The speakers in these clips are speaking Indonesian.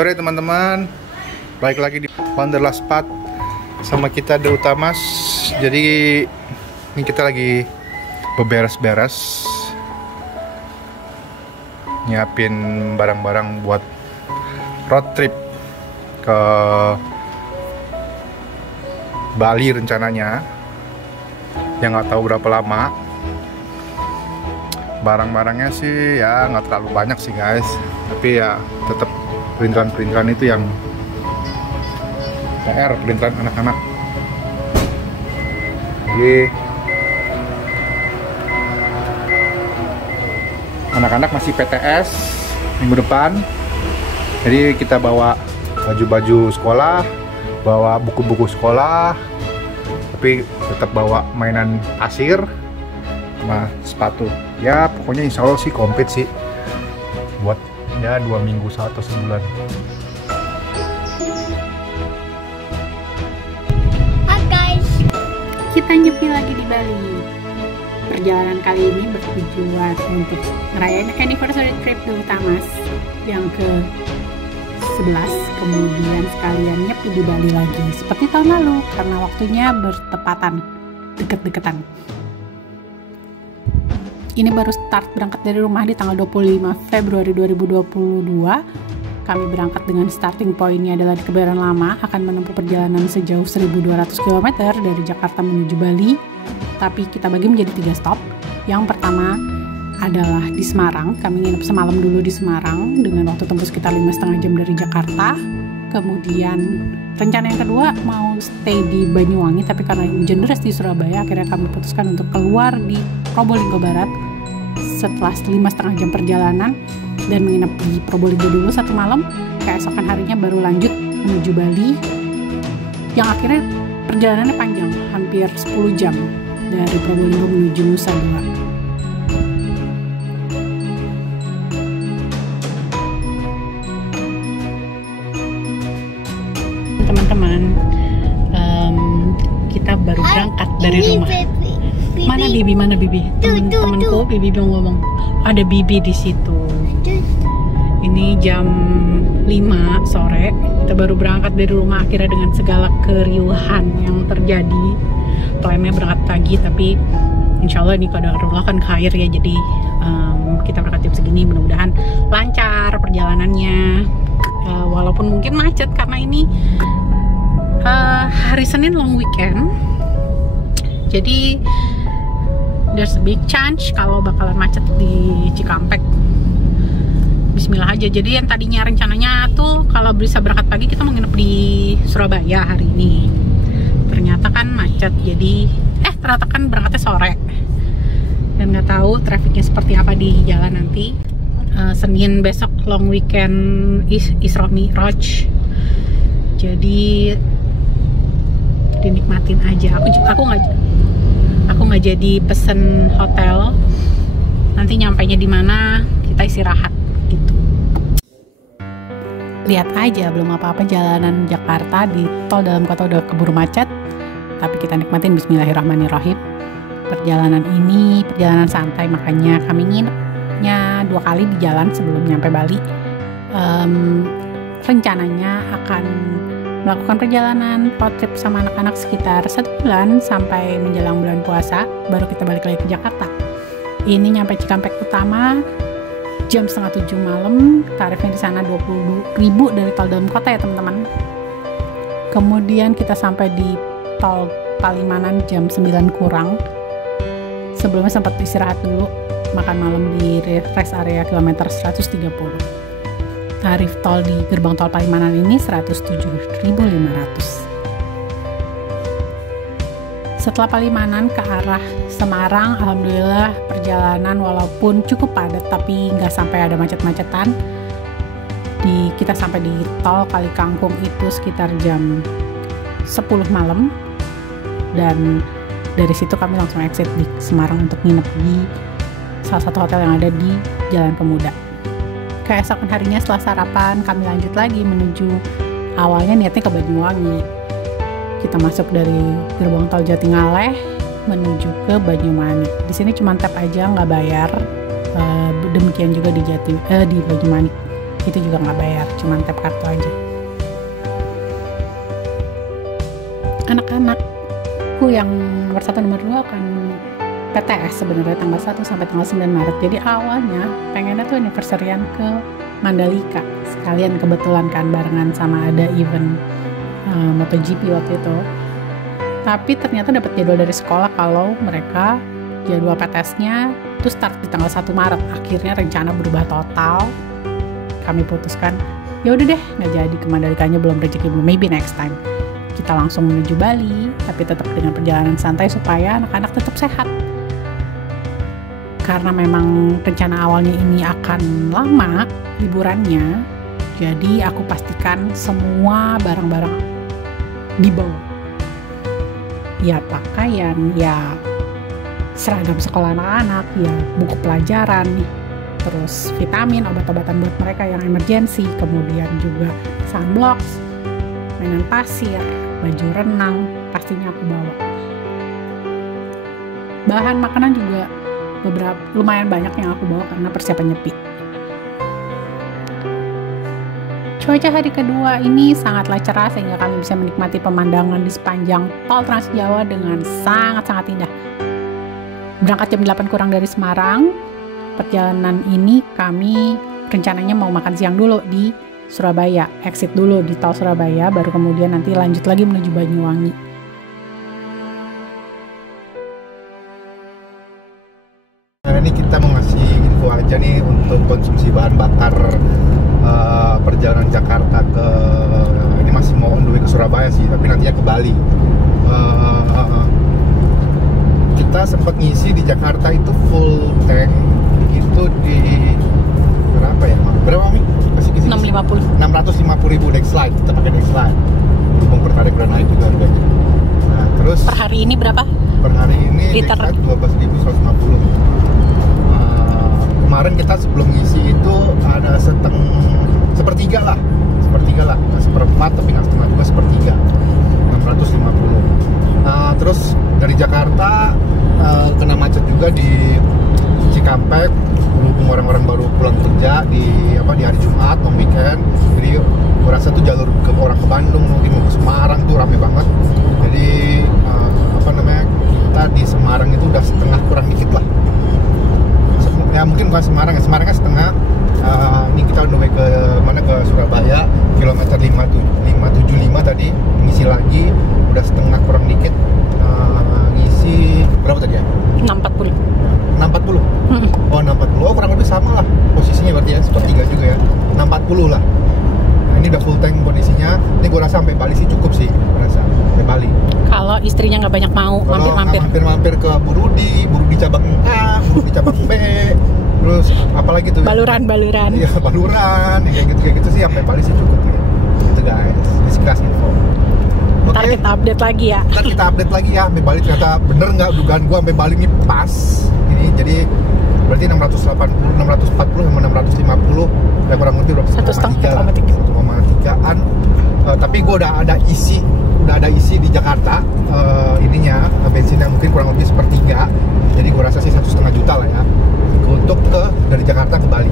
Sore teman-teman, balik lagi di Wanderlust Path sama kita The Utamas. Jadi ini kita lagi beberes-beres, nyiapin barang-barang buat road trip ke Bali rencananya. Yang nggak tahu berapa lama. Barang-barangnya sih ya nggak terlalu banyak sih guys, tapi ya tetap perintilan-perintilan itu yang PR, perintilan anak-anak. Jadi anak-anak masih PTS minggu depan, jadi kita bawa baju-baju sekolah, bawa buku-buku sekolah, tapi tetap bawa mainan pasir sama sepatu. Ya pokoknya insya Allah sih komplit sih buat ya 2 minggu atau sebulan. Hai guys, kita nyepi lagi di Bali. Perjalanan kali ini bertujuan untuk ngerayain anniversary trip The Utamas yang ke-11, kemudian sekalian nyepi di Bali lagi seperti tahun lalu karena waktunya bertepatan, deket-deketan. Ini baru start berangkat dari rumah di tanggal 25 Februari 2022. Kami berangkat dengan starting pointnya adalah di Kebayoran Lama, akan menempuh perjalanan sejauh 1.200 km dari Jakarta menuju Bali. Tapi kita bagi menjadi 3 stop. Yang pertama adalah di Semarang. Kami nginep semalam dulu di Semarang dengan waktu tempuh sekitar 5,5 jam dari Jakarta. Kemudian rencana yang kedua mau stay di Banyuwangi, tapi karena hujan deras di Surabaya, akhirnya kami putuskan untuk keluar di Probolinggo Barat setelah 5,5 jam perjalanan dan menginap di Probolinggo dulu 1 malam. Keesokan harinya baru lanjut menuju Bali, yang akhirnya perjalanannya panjang, hampir 10 jam dari Probolinggo menuju Nusa Dua. Teman-teman, kita baru berangkat dari rumah. Mana Bibi? Mana Bibi? Temen-temenku, Bibi mau ngomong. Ada Bibi di situ. Ini jam 5 sore. Kita baru berangkat dari rumah akhirnya dengan segala keriuhan yang terjadi. Plannya berangkat pagi, tapi insya Allah ini qadarullah kan khair ya. Jadi kita berangkat jam segini, mudah-mudahan lancar perjalanannya. Walaupun mungkin macet karena ini hari Senin long weekend, jadi there's a big chance kalau bakalan macet di Cikampek. Bismillah aja. Jadi yang tadinya rencananya tuh kalau bisa berangkat pagi kita mau nginep di Surabaya hari ini, ternyata kan macet. Jadi ternyata kan berangkatnya sore dan nggak tahu trafiknya seperti apa di jalan nanti. Senin besok long weekend Isra Mi'raj, jadi dinikmatin aja. Aku nggak jadi pesen hotel, nanti nyampainya di mana kita istirahat gitu. Lihat aja, belum apa-apa jalanan Jakarta di tol dalam kota udah keburu macet, tapi kita nikmatin. Bismillahirrahmanirrahim. Perjalanan ini perjalanan santai, makanya kami nginepnya 2 kali di jalan sebelum nyampe Bali. Rencananya akan melakukan perjalanan road trip sama anak-anak sekitar 1 bulan sampai menjelang bulan puasa, baru kita balik lagi ke Jakarta. Ini nyampe Cikampek Utama jam 6:30 malam. Tarifnya di sana 20.000 dari tol dalam kota ya teman-teman. Kemudian kita sampai di tol Palimanan jam 9 kurang. Sebelumnya sempat istirahat dulu, makan malam di rest area kilometer 130. Tarif tol di gerbang tol Palimanan ini 107.500. Setelah Palimanan ke arah Semarang, alhamdulillah perjalanan walaupun cukup padat tapi nggak sampai ada macet-macetan. Kita sampai di tol Kali Kangkung itu sekitar jam 10 malam, dan dari situ kami langsung exit di Semarang untuk nginep di salah satu hotel yang ada di Jalan Pemuda. Keesokan harinya setelah sarapan kami lanjut lagi menuju, awalnya niatnya ke Banyuwangi. Kita masuk dari gerbang tol Jatingaleh menuju ke Banyumanik. Di sini cuma tap aja, nggak bayar. Demikian juga di Banyumanik. Itu juga nggak bayar, cuman tap kartu aja. Anak-anakku yang nomor 1 nomor 2 akan PTS sebenarnya tanggal 1 sampai tanggal 9 Maret. Jadi awalnya pengennya tuh anniversary-an ke Mandalika. Sekalian kebetulan kan barengan sama ada event MotoGP waktu itu. Tapi ternyata dapat jadwal dari sekolah kalau mereka jadwal PTS-nya itu start di tanggal 1 Maret. Akhirnya rencana berubah total. Kami putuskan, ya udah deh, nggak jadi ke Mandalikanya, belum rezeki, belum, maybe next time. Kita langsung menuju Bali, tapi tetap dengan perjalanan santai supaya anak-anak tetap sehat. Karena memang rencana awalnya ini akan lama liburannya, jadi aku pastikan semua barang-barang dibawa. Ya pakaian, ya seragam sekolah anak-anak, ya buku pelajaran, terus vitamin, obat-obatan buat mereka yang emergency, kemudian juga sunblocks, mainan pasir, baju renang, pastinya aku bawa. Bahan makanan juga lumayan banyak yang aku bawa karena persiapan nyepi. Cuaca hari kedua ini sangatlah cerah sehingga kami bisa menikmati pemandangan di sepanjang tol Trans Jawa dengan sangat-sangat indah. Berangkat jam 8 kurang dari Semarang. Perjalanan ini kami rencananya mau makan siang dulu di Surabaya, exit dulu di tol Surabaya, baru kemudian nanti lanjut lagi menuju Banyuwangi. Nah, ini kita mau ngasih info aja nih untuk konsumsi bahan bakar perjalanan Jakarta ke, ini masih mau on the way ke Surabaya sih, tapi nantinya ke Bali. Kita sempat ngisi di Jakarta itu full tank itu di berapa ya? Berapa Mi? Masih kisi 650.000 Dexlite. Kita pakai Dexlite. Berhubung pertarik udah naik juga harganya. Nah, terus Per hari ini berapa? Per hari ini Dexlite 12.150. Kemarin kita sebelum ngisi itu ada sepertiga lah, nggak seperempat tapi nggak setengah juga, sepertiga, 650. Nah, terus dari Jakarta kena macet juga di Cikampek, berhubung orang-orang baru pulang kerja di hari Jumat, long weekend. Jadi gue rasa tuh jalur orang ke Bandung mungkin mau ke Semarang tuh rame banget. Jadi kita di Semarang itu udah setengah kurang dikit lah. Ya mungkin bukan Semarang ya, Semarangnya setengah. Ini kita udah ke mana, ke Surabaya, kilometer 575 tadi, ngisi lagi udah setengah kurang dikit. Ngisi berapa tadi ya? 640. 640? Oh 640, oh kurang lebih sama lah posisinya berarti ya, sepertiga juga ya, 640 lah. Nah, ini udah full tank kondisinya. Ini gue rasa sampai Bali sih cukup sih, gue rasa sampai Bali. Kalau istrinya nggak banyak mau, mampir ke Burudi cabang A, Burudi cabang B, terus apalagi tuh? Baluran. Iya, Baluran, kayak gitu sih sampai Bali sih cukup ya. Gitu guys, di sekilas info. Ntar kita update lagi ya. Ntar kita update lagi ya, sampai Bali ternyata bener nggak dugaan gua, sampai Bali ini pas. Ini jadi berarti 640 sama 650 ya kurang lebih 1,3an. Tapi gua udah ada isi di Jakarta ininya bensinnya mungkin kurang lebih sepertiga. Jadi gua rasa sih 1,5 juta lah ya untuk dari Jakarta ke Bali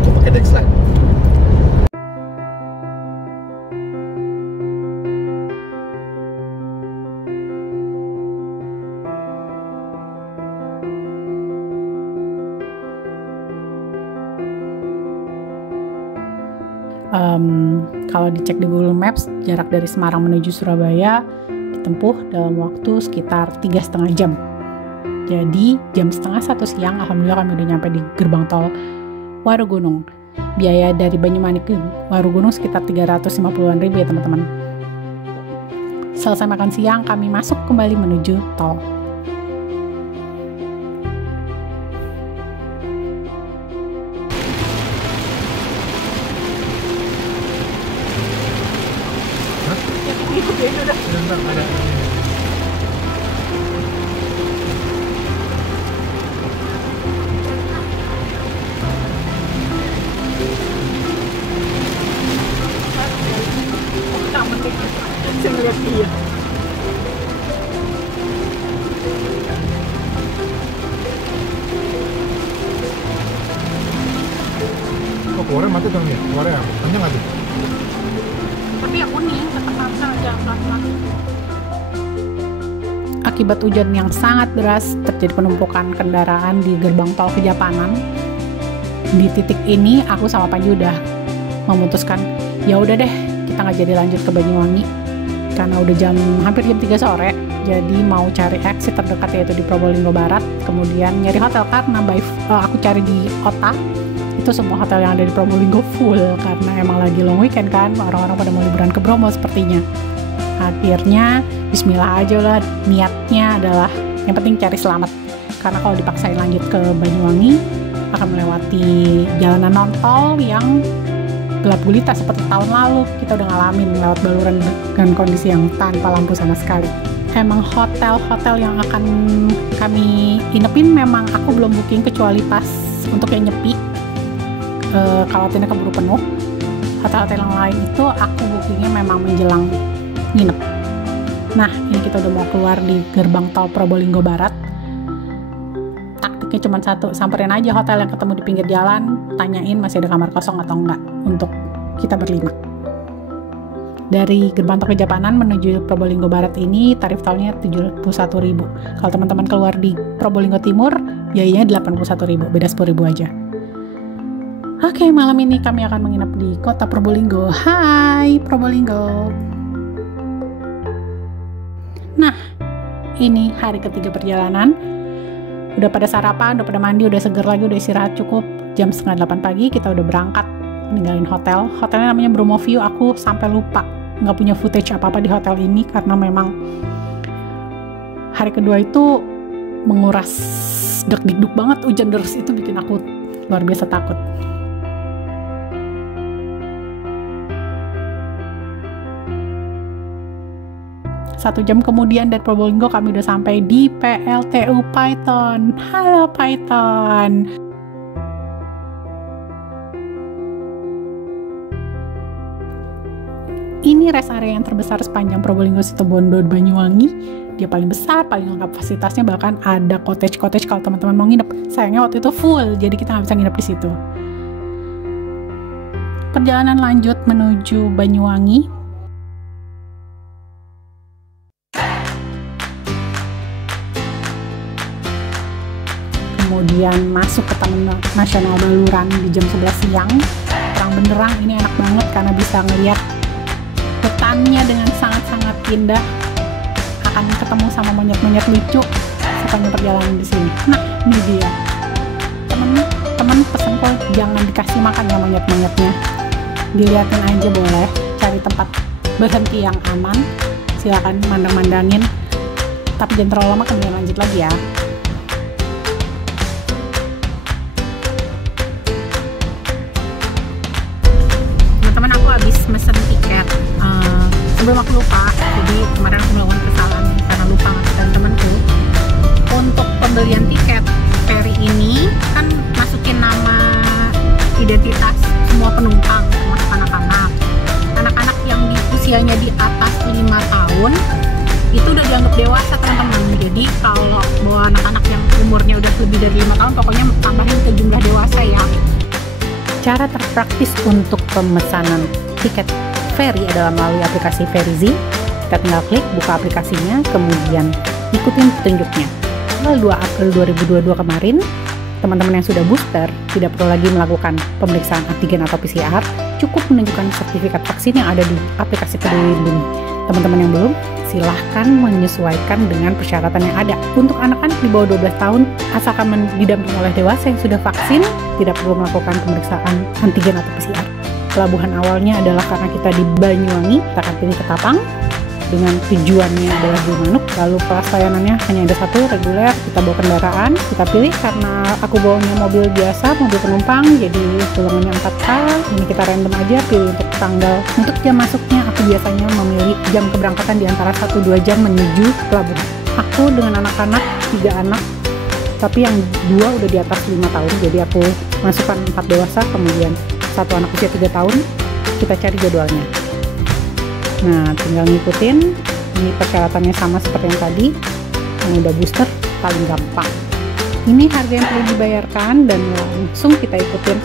untuk pakai Dexlite. Kalau dicek di Google Maps, jarak dari Semarang menuju Surabaya ditempuh dalam waktu sekitar 3,5 jam. Jadi jam setengah 1 siang, alhamdulillah kami udah nyampe di gerbang tol Warugunung. Biaya dari Banyumanik ke Warugunung sekitar 350-an ribu ya teman-teman. Selesai makan siang, kami masuk kembali menuju tol. Keluarnya mati dong ya? Keluarnya kenceng nggak tuh? Tapi ya kuning, tetap harus jalan pelan-pelan. Akibat hujan yang sangat deras, terjadi penumpukan kendaraan di gerbang tol Kejapanan. Di titik ini, aku sama Panji udah memutuskan, ya udah deh, kita nggak jadi lanjut ke Banyuwangi karena udah hampir jam 3 sore. Jadi mau cari exit terdekat yaitu di Probolinggo Barat, kemudian nyari hotel karena aku cari di Ota. Itu semua hotel yang ada di Probolinggo full karena emang lagi long weekend kan, orang-orang pada mau liburan ke Bromo sepertinya. Akhirnya bismillah aja lah, niatnya adalah yang penting cari selamat, karena kalau dipaksain lanjut ke Banyuwangi akan melewati jalanan non-tol yang gelap gulita seperti tahun lalu kita udah ngalamin lewat baluran dengan kondisi yang tanpa lampu sama sekali. Emang hotel-hotel yang akan kami inepin memang aku belum booking kecuali pas untuk yang nyepi, khawatirnya keburu penuh. Hotel-hotel yang lain itu aku bookingnya memang menjelang nginep. Nah, ini kita udah mau keluar di gerbang tol Probolinggo Barat. Taktiknya cuma satu, samperin aja hotel yang ketemu di pinggir jalan, tanyain masih ada kamar kosong atau enggak untuk kita berlima. Dari gerbang tol Kejapanan menuju Probolinggo Barat ini tarif tolnya 71.000. Kalau teman-teman keluar di Probolinggo Timur, biayanya 81.000, beda 10.000 aja. Oke, malam ini kami akan menginap di kota Probolinggo. Hai Probolinggo. Nah, ini hari ketiga perjalanan. Udah pada sarapan, udah pada mandi, udah seger lagi, udah istirahat cukup. Jam 7:30 pagi kita udah berangkat ninggalin hotel. Hotelnya namanya Bromo View. Aku sampai lupa nggak punya footage apa-apa di hotel ini karena memang hari kedua itu menguras deg-deg banget. Hujan deras itu bikin aku luar biasa takut. Satu jam kemudian dari Probolinggo kami udah sampai di PLTU Python. Halo Python. Ini rest area yang terbesar sepanjang Probolinggo Situbondo Banyuwangi. Dia paling besar, paling lengkap fasilitasnya, bahkan ada cottage kalau teman-teman mau nginep. Sayangnya waktu itu full, jadi kita nggak bisa nginep di situ. Perjalanan lanjut menuju Banyuwangi. Kemudian masuk ke Taman Nasional Baluran di jam 11 siang. Terang benderang, ini enak banget karena bisa ngeliat hutannya dengan sangat-sangat indah. Akan ketemu sama monyet-monyet lucu sepanjang perjalanan di sini. Nah, ini dia. Temen pesen kok jangan dikasih makan ya monyet-monyetnya. Diliatin aja boleh, cari tempat berhenti yang aman. Silakan mandang-mandangin. Tapi jangan terlalu lama, kemudian lanjut lagi ya. Habis mesen tiket sebelum aku lupa, jadi kemarin aku melakukan kesalahan karena lupa ngasih temanku. Untuk pembelian tiket ferry ini kan masukin nama identitas semua penumpang termasuk anak-anak yang di usianya di atas 5 tahun itu udah dianggap dewasa teman-teman. Jadi kalau bawa anak-anak yang umurnya udah lebih dari 5 tahun pokoknya tambahin ke jumlah dewasa ya. Cara terpraktis untuk pemesanan tiket ferry adalah melalui aplikasi Ferry-Z. Kita tinggal klik, buka aplikasinya, kemudian ikutin petunjuknya. Tanggal 2 April 2022 kemarin, teman-teman yang sudah booster tidak perlu lagi melakukan pemeriksaan antigen atau PCR, cukup menunjukkan sertifikat vaksin yang ada di aplikasi Peduli Lindungi. Teman-teman yang belum, silahkan menyesuaikan dengan persyaratan yang ada. Untuk anak-anak di bawah 12 tahun, asalkan didampingi oleh dewasa yang sudah vaksin, tidak perlu melakukan pemeriksaan antigen atau PCR. Pelabuhan awalnya adalah karena kita di Banyuwangi, kita akan pilih Ketapang dengan tujuannya adalah Gilimanuk. Lalu kelas layanannya hanya ada satu, reguler. Kita bawa kendaraan, kita pilih karena aku bawanya mobil biasa, mobil penumpang, jadi golongannya 4K. Ini kita random aja, pilih untuk tanggal. Untuk jam masuknya, aku biasanya memilih jam keberangkatan di antara 1-2 jam menuju pelabuhan. Aku dengan anak-anak, 3 anak, tapi yang 2 udah di atas 5 tahun, jadi aku masukkan 4 dewasa, kemudian 1 anak usia 3 tahun, kita cari jadwalnya. Nah, tinggal ngikutin, ini persyaratannya sama seperti yang tadi, yang udah booster, paling gampang. Ini harga yang perlu dibayarkan dan langsung kita ikutin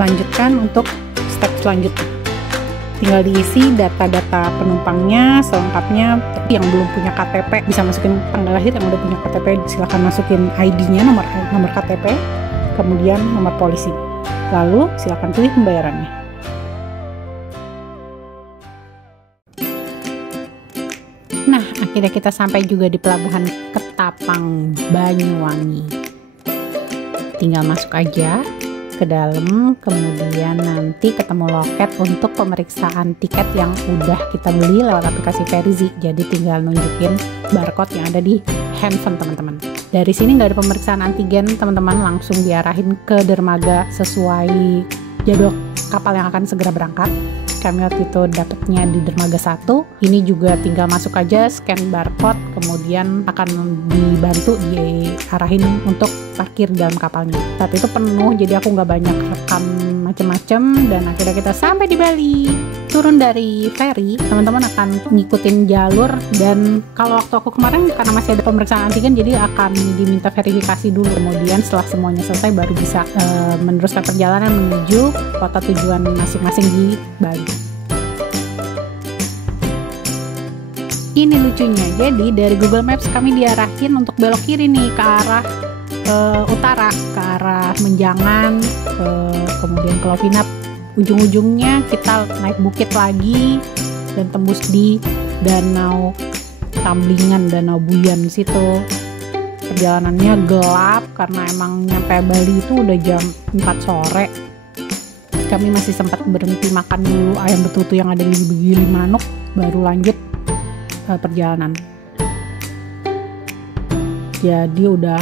lanjutkan untuk step selanjutnya. Tinggal diisi data-data penumpangnya selengkapnya. Yang belum punya KTP bisa masukin tanggal lahir, yang udah punya KTP silahkan masukin ID-nya, nomor KTP, kemudian nomor polisi. Lalu silahkan pilih pembayarannya. Nah, akhirnya kita sampai juga di pelabuhan Ketapang, Banyuwangi. Tinggal masuk aja ke dalam, kemudian nanti ketemu loket untuk pemeriksaan tiket yang udah kita beli lewat aplikasi Verizi. Jadi tinggal nunjukin barcode yang ada di handphone teman-teman. Dari sini nggak ada pemeriksaan antigen teman-teman, langsung diarahin ke dermaga sesuai jadwal kapal yang akan segera berangkat. Kami waktu itu dapatnya di dermaga 1. Ini juga tinggal masuk aja, scan barcode, kemudian akan dibantu diarahin untuk parkir dalam kapalnya. Saat itu penuh, jadi aku nggak banyak rekam macem-macem, dan akhirnya kita sampai di Bali. Turun dari ferry, teman-teman akan ngikutin jalur, dan kalau waktu aku kemarin karena masih ada pemeriksaan antigen, jadi akan diminta verifikasi dulu. Kemudian setelah semuanya selesai baru bisa meneruskan perjalanan menuju kota tujuan masing-masing di Bali. Ini lucunya, jadi dari Google Maps kami diarahin untuk belok kiri nih ke arah utara, ke arah Menjangan, kemudian ke Lovinap. Ujung-ujungnya kita naik bukit lagi dan tembus di Danau Tamblingan, Danau Buyan situ. Perjalanannya gelap karena emang nyampe Bali itu udah jam 4 sore. Kami masih sempat berhenti makan dulu ayam betutu yang ada di Gili Manuk, baru lanjut perjalanan. Jadi udah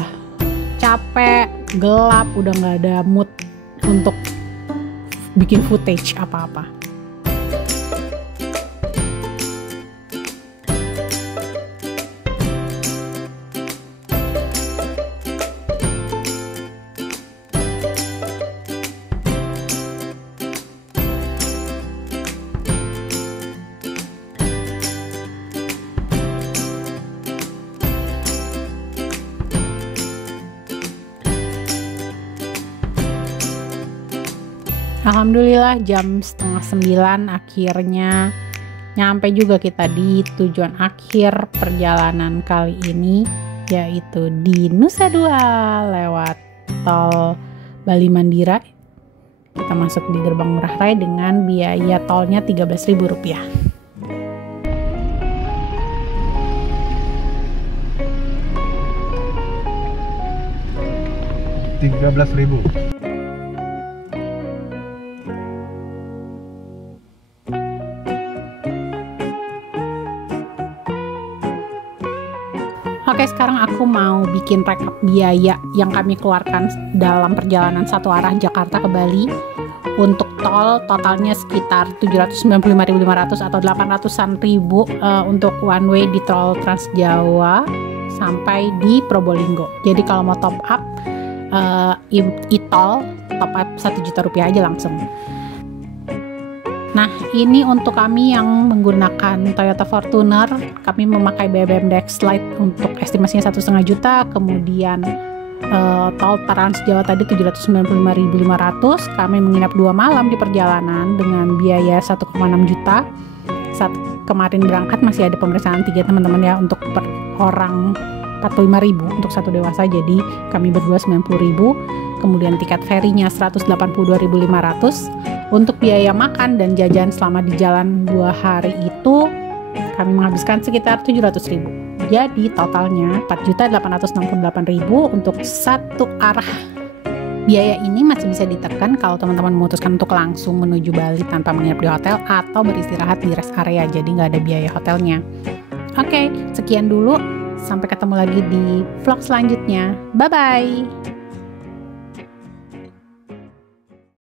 capek, gelap, udah nggak ada mood untuk bikin footage apa-apa. Alhamdulillah jam 8:30 akhirnya nyampe juga kita di tujuan akhir perjalanan kali ini, yaitu di Nusa Dua lewat tol Bali Mandira. Kita masuk di gerbang Ngurah Rai dengan biaya tolnya Rp13.000. Rp13.000. Oke, sekarang aku mau bikin rekap biaya yang kami keluarkan dalam perjalanan satu arah Jakarta ke Bali. Untuk tol totalnya sekitar 795.500 atau 800-an ribu untuk one way di tol Trans Jawa sampai di Probolinggo. Jadi kalau mau top up e-tol, top up Rp1.000.000 aja langsung. Nah, ini untuk kami yang menggunakan Toyota Fortuner, kami memakai BBM Dex Lite untuk estimasinya Rp1,5 juta, kemudian tol Trans Jawa tadi 795.500, kami menginap 2 malam di perjalanan dengan biaya 1,6 juta. Saat kemarin berangkat masih ada pemeriksaan antigen teman-teman ya, untuk per orang 45.000 untuk satu dewasa, jadi kami berdua 90.000. Kemudian tiket ferinya 182.500. Untuk biaya makan dan jajan selama di jalan 2 hari itu kami menghabiskan sekitar 700.000. Jadi totalnya 4.868.000 untuk satu arah. Biaya ini masih bisa ditekan kalau teman-teman memutuskan untuk langsung menuju Bali tanpa menginap di hotel atau beristirahat di rest area, jadi nggak ada biaya hotelnya. Oke, sekian dulu. Sampai ketemu lagi di vlog selanjutnya. Bye-bye!